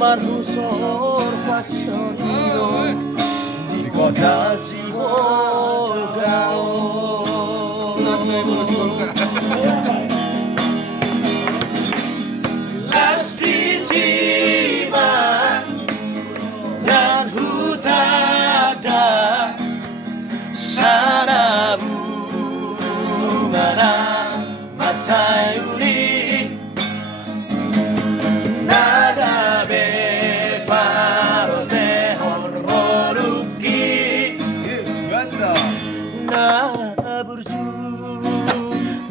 Marusor pasonido di kota Simolgao. Lastisiman dan hutada sana bungana masayuri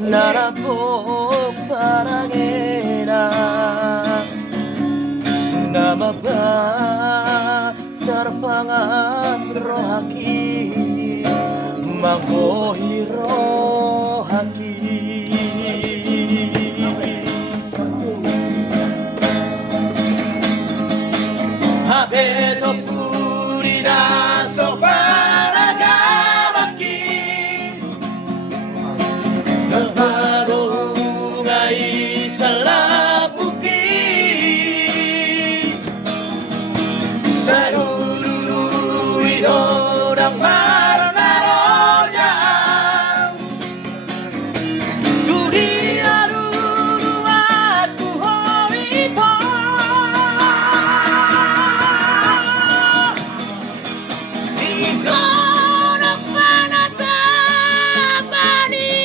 narapok parangena nama ba terpangan rohaki manggohi rohaki habeto purina soparagabaki nos bagong salapuki sa luluwi ng marmarojaan turi aruru aku hoito iko na panatabani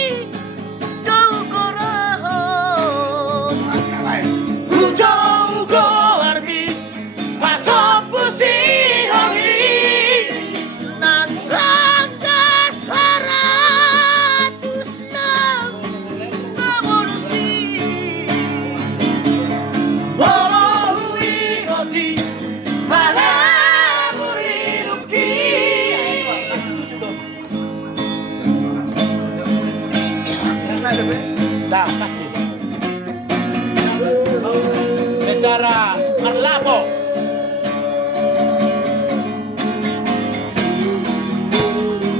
Dakas dito. Secara Marlapo.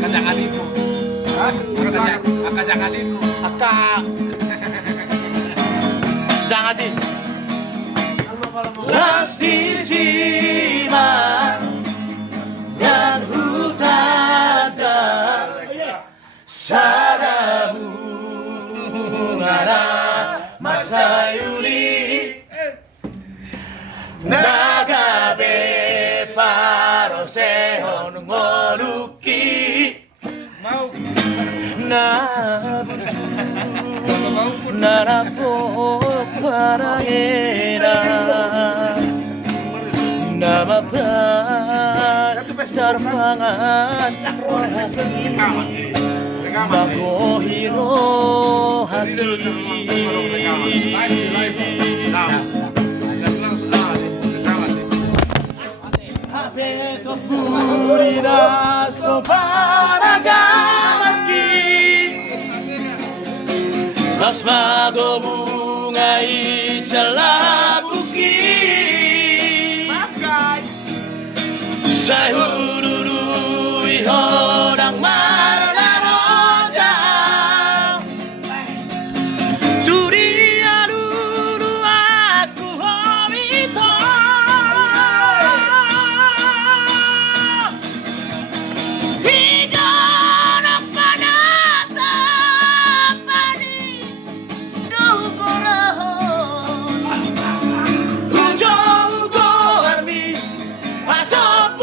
Kajanganin mo. Kajanganin mo. Jangadin. Lastisiman dan hutada sana bungana masayuri nagabe parosehon ngoluki narapok parangena nama ba terpangan manggohi rohaki habeto purina soparagabaki nos magobungay salapuki sa hururui hodang marmarojaan turi aruru aku hoito hidono panatapani duhurahon hujogo armi pasok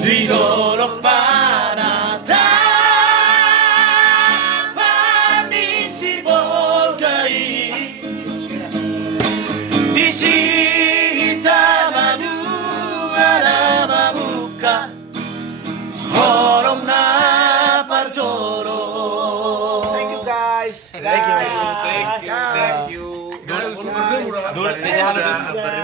Didorok panatapan di Simolgai disita manuara mamuka horong na parjoro. Thank you guys. Thank you. Dul,